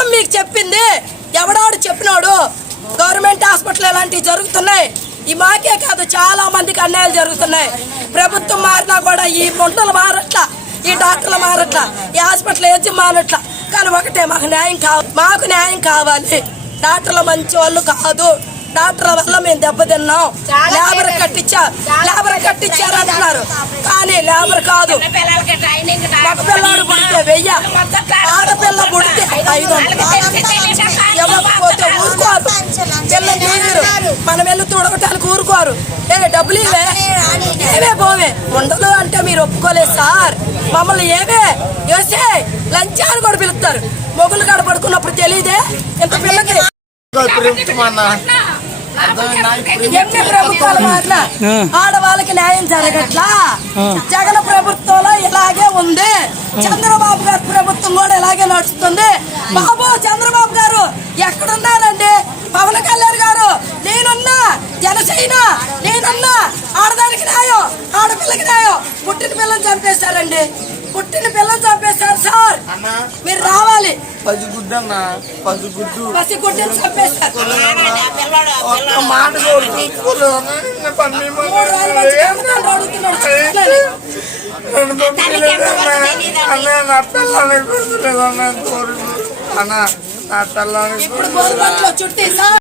ప్రభుత్వం మీకు చెప్పింది. ఎవడాడు చెప్పినాడు? గవర్నమెంట్ హాస్పిటల్ ఇలాంటివి జరుగుతున్నాయి. ఈ మాకే కాదు చాలా మందికి అన్యాయాలు జరుగుతున్నాయి. ప్రభుత్వం మారినా కూడా ఈ మంటలు మారట్లా ఈ డాక్టర్లు మారట్లా ఈ హాస్పిటల్ ఏజీ మారట్లా. కానీ ఒకటే మాకు న్యాయం కావ మాకు న్యాయం కావాలి. డాక్టర్లు మంచి వాళ్ళు కాదు. డాక్టర్ల వల్ల మేము దెబ్బతిన్నాం. లేబర్ కట్టించా లేబర్ కట్టించారు అంటున్నారు కానీ లేబర్ కాదు. మగ వెయ్య. ఇవ్వకపోతే ఊరుకోరు. మనం వెళ్ళి తుడగటానికి ఊరుకోరు. ఏ డబ్బులు ఇవే? ఏవే పోవే. ఉండదు అంటే మీరు ఒప్పుకోలేదు సార్. మమ్మల్ని ఏవే? వేసే లంచాన్ని కూడా పిలుస్తారు. మొగులు కాడ పడుకున్నప్పుడు తెలియదే ఇంత పిల్లకి. ప్రభుత్వం ఎన్ని ప్రభుత్వాలు ఆడవాళ్ళకి న్యాయం జరగట్లా? జగన్ ప్రభుత్వంలో ఇలాగే ఉంది. చంద్రబాబు గారు ప్రభుత్వం కూడా ఇలాగే నడుస్తుంది. బాబు చంద్రబాబు గారు ఎక్కడున్నారండి? పవన్ కళ్యాణ్ గారు నేనున్నా జనసేన నేనున్నా ఆడదానికి న్యాయం ఆడపిల్లకి న్యాయం పుట్టిన పిల్లలు చంపేశారండి. పుట్టిన పిల్లలు చంపేశారు సార్. అన్న మీరు రావాలి. పసిగుడ్డు. అన్న పసిగుడ్డు పసి గుడ్డని చంపేశారు ఒక్క మాట అన్న. నా గుర్తులేదు అన్న నా ఇప్పుడు చుట్టి సార్.